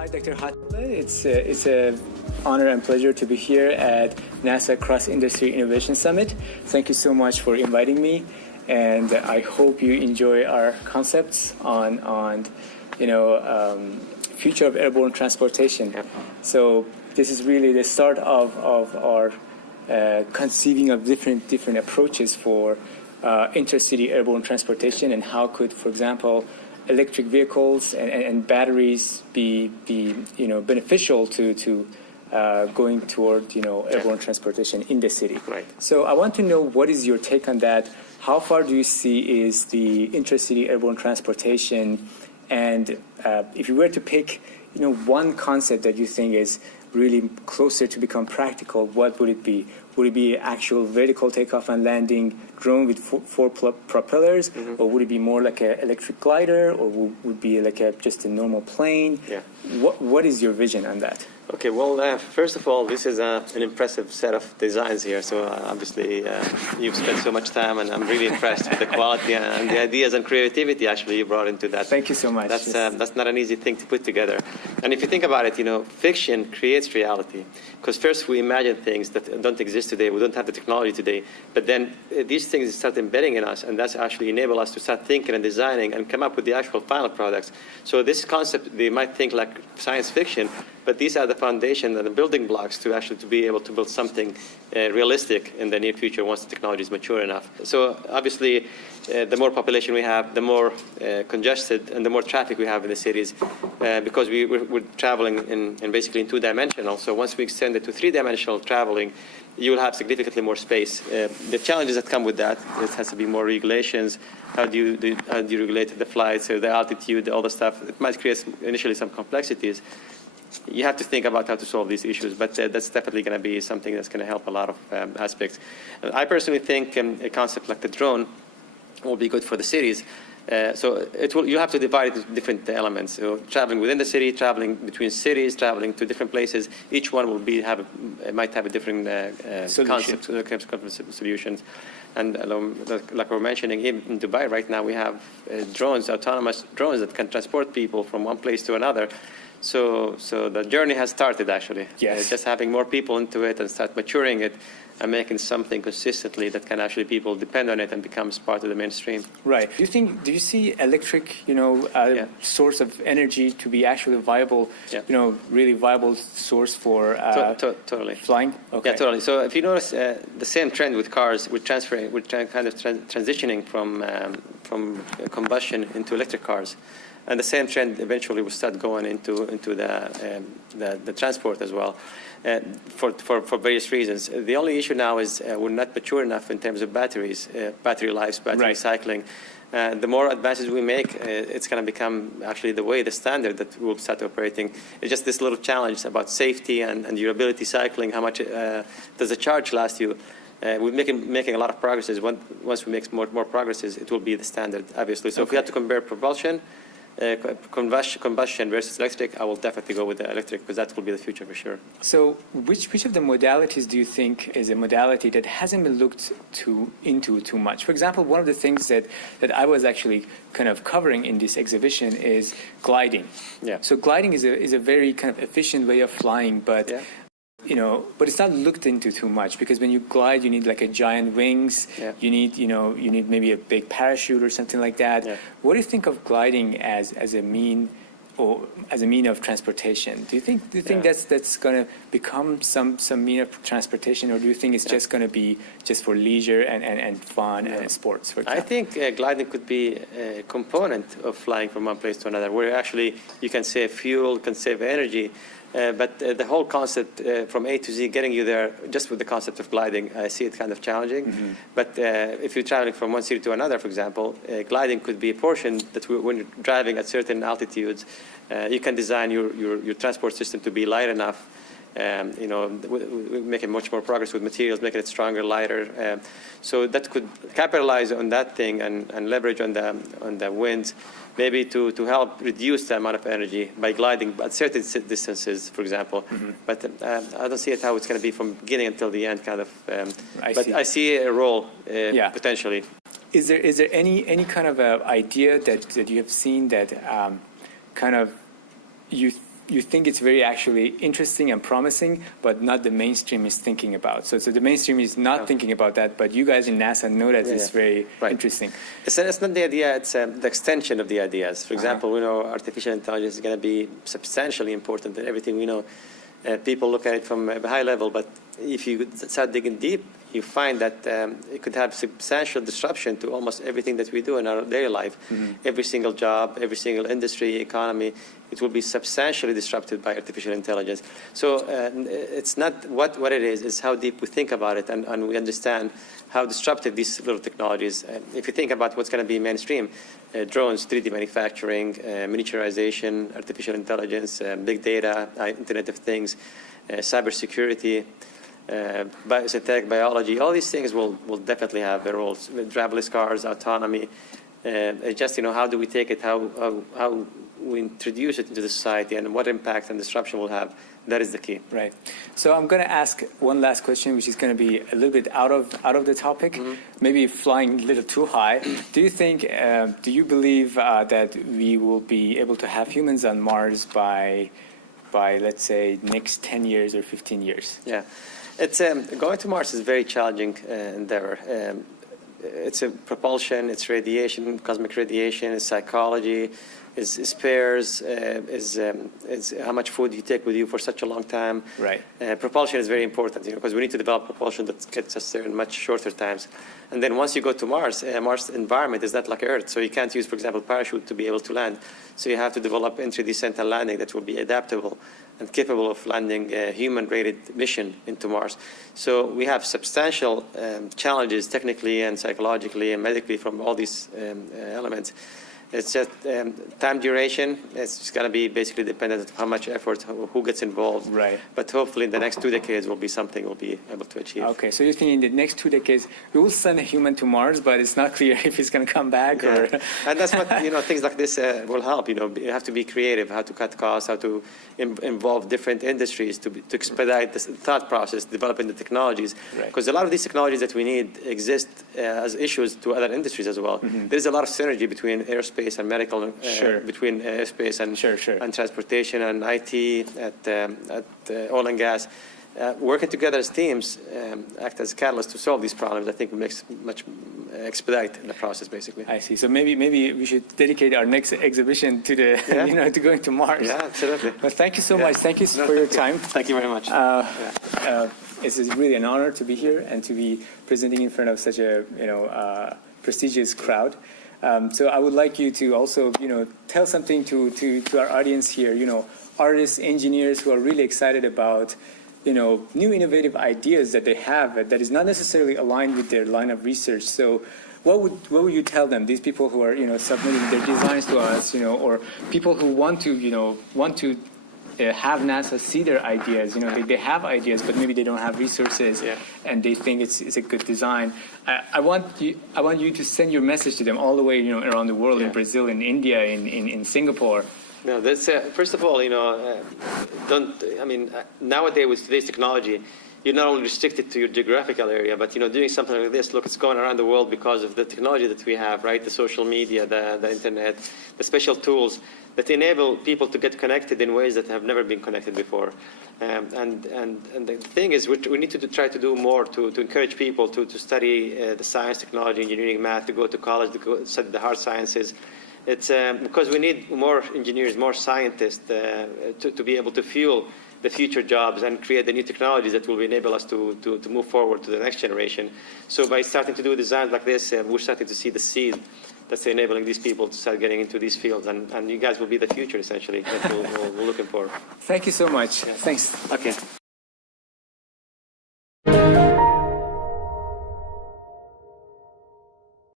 Hi, Dr. Hatamleh. It's a honor and pleasure to be here at NASA Cross Industry Innovation Summit. Thank you so much for inviting me, and I hope you enjoy our concepts on future of airborne transportation. Yep. So this is really the start of our conceiving of different approaches for intercity airborne transportation, and how could, for example, electric vehicles and batteries be beneficial to going toward airborne transportation in the city. Right. So I want to know, what is your take on that? How far do you see is the intercity airborne transportation? And if you were to pick one concept that you think is really closer to become practical, what would it be? Would it be actual vertical takeoff and landing drone with four propellers, or would it be more like an electric glider, or would it be like just a normal plane? Yeah. What is your vision on that? Okay, well, first of all, this is an impressive set of designs here. So obviously, you've spent so much time, and I'm really impressed with the quality and the ideas and creativity actually you brought into that. Thank you so much. That's not an easy thing to put together. And if you think about it, fiction creates reality. Because first we imagine things that don't exist today. We don't have the technology today. But then these things start embedding in us, and that's actually enable us to start thinking and designing and come up with the actual final products. So this concept, they might think like science fiction, but these are the foundation and the building blocks to be able to build something realistic in the near future once the technology is mature enough. So obviously, the more population we have, the more congested and the more traffic we have in the cities, because we're traveling in basically in two-dimensional. So once we extend it to three-dimensional traveling, you will have significantly more space. The challenges that come with that, it has to be more regulations. How do you regulate the flights, the altitude, all the stuff? It might create initially some complexities. You have to think about how to solve these issues, but that's definitely going to be something that's going to help a lot of aspects. I personally think a concept like the drone will be good for the cities. So you have to divide it into different elements. So traveling within the city, traveling between cities, traveling to different places. Each one will might have a different concept, solutions. And like we're mentioning, in Dubai right now, we have drones, autonomous drones that can transport people from one place to another. So the journey has started, actually. Yes. Just having more people into it and start maturing it and making something consistently that can actually people depend on it and becomes part of the mainstream. Right. Do you see electric, source of energy to be actually a viable, really viable source for totally flying? Okay. Yeah, totally. So if you notice the same trend with cars, we're transitioning from combustion into electric cars. And the same trend eventually will start going into the transport as well, for various reasons. The only issue now is we're not mature enough in terms of batteries, battery lives, battery cycling. The more advances we make, it's going to become actually the standard that we'll start operating. It's just this little challenge about safety and durability cycling. How much does the charge last you? We're making a lot of progresses. Once we make more progresses, it will be the standard, obviously. So if we have to compare propulsion, combustion versus electric, I will definitely go with the electric, because that will be the future for sure. So which of the modalities do you think is a modality that hasn't been looked into too much? For example, one of the things that I was actually kind of covering in this exhibition is gliding. Yeah. So gliding is a very kind of efficient way of flying, but but it's not looked into too much, because when you glide, you need like a giant wings. Yeah. You need maybe a big parachute or something like that. Yeah. What do you think of gliding as a mean of transportation? Do you think that's going to become some mean of transportation, or do you think it's just going to be just for leisure and fun and sports? For example? I think gliding could be a component of flying from one place to another, where actually you can save fuel, can save energy. But the whole concept from A to Z, getting you there, just with the concept of gliding, I see it kind of challenging. Mm-hmm. But if you're traveling from one city to another, for example, gliding could be a portion that when you're driving at certain altitudes, you can design your transport system to be light enough. Making much more progress with materials, making it stronger, lighter. So that could capitalize on that thing and leverage on the winds, maybe to help reduce the amount of energy by gliding at certain distances, for example. Mm-hmm. But I don't see it how it's going to be from beginning until the end, kind of. I see a role potentially. Is there any kind of idea that you have seen that kind of you you think it's very actually interesting and promising, but not the mainstream is thinking about. So the mainstream is not thinking about that, but you guys in NASA know that it's very interesting. It's not the idea, it's the extension of the ideas. For example, we know artificial intelligence is going to be substantially important in everything we know. People look at it from a high level, but if you start digging deep, you find that it could have substantial disruption to almost everything that we do in our daily life. Every single job, every single industry, economy, it will be substantially disrupted by artificial intelligence. So it's not what it is, it's how deep we think about it and we understand how disruptive these little technologies. If you think about what's going to be mainstream, drones, 3D manufacturing, miniaturization, artificial intelligence, big data, Internet of Things, cybersecurity, synthetic biology, all these things will definitely have their roles. Driverless cars, autonomy, just, how do we take it, how we introduce it into the society and what impact and disruption will have. That is the key. Right. So I'm going to ask one last question, which is going to be a little bit out of the topic, maybe flying a little too high. Do you think, do you believe that we will be able to have humans on Mars by let's say, next 10 years or 15 years? Yeah. It's going to Mars is a very challenging endeavor. It's a propulsion, it's radiation, cosmic radiation, it's psychology, it's spares, is how much food you take with you for such a long time. Right. Propulsion is very important, because we need to develop propulsion that gets us there in much shorter times. And then once you go to Mars, Mars environment is not like Earth, so you can't use, for example, parachute to be able to land. So you have to develop entry, descent, and landing that will be adaptable and capable of landing a human-rated mission into Mars. So we have substantial challenges technically and psychologically and medically from all these elements. It's just time duration. It's just going to be basically dependent on how much effort, who gets involved. Right. But hopefully in the next 2 decades will be something we'll be able to achieve. Okay, so you're thinking in the next 2 decades, we will send a human to Mars, but it's not clear if he's going to come back. Yeah. Or And that's what, things like this will help. You have to be creative, how to cut costs, how to involve different industries to expedite the thought process, developing the technologies. Because a lot of these technologies that we need exist as issues to other industries as well. There's a lot of synergy between aerospace and medical, between space and transportation and IT at oil and gas. Working together as teams act as catalysts to solve these problems. I think makes much expedite the process, basically. I see. So maybe we should dedicate our next exhibition to the to going to Mars. Yeah, absolutely. Well, thank you so much. Thank you for your time. Thank you very much. It's really an honor to be here and to be presenting in front of such a prestigious crowd. So I would like you to also, tell something to our audience here, artists, engineers who are really excited about, new innovative ideas that they have that is not necessarily aligned with their line of research. So what would you tell them, these people who are, submitting their designs to us, or people who want to have NASA see their ideas. They have ideas, but maybe they don't have resources, and they think it's a good design. I want you to send your message to them all the way, around the world, in Brazil, in India, in Singapore. No, that's first of all, nowadays with today's technology, you're not only restricted to your geographical area, but doing something like this. Look, it's going around the world because of the technology that we have, right? The social media, the internet, the special tools that enable people to get connected in ways that have never been connected before. And the thing is, we need to try to do more to encourage people to study the science, technology, engineering, math, to go to college, to go study the hard sciences. It's because we need more engineers, more scientists to be able to fuel the future jobs and create the new technologies that will enable us to move forward to the next generation. So by starting to do designs like this, we're starting to see the seed that's enabling these people to start getting into these fields. And you guys will be the future, essentially, that we're looking for. Thank you so much. Thanks. Okay.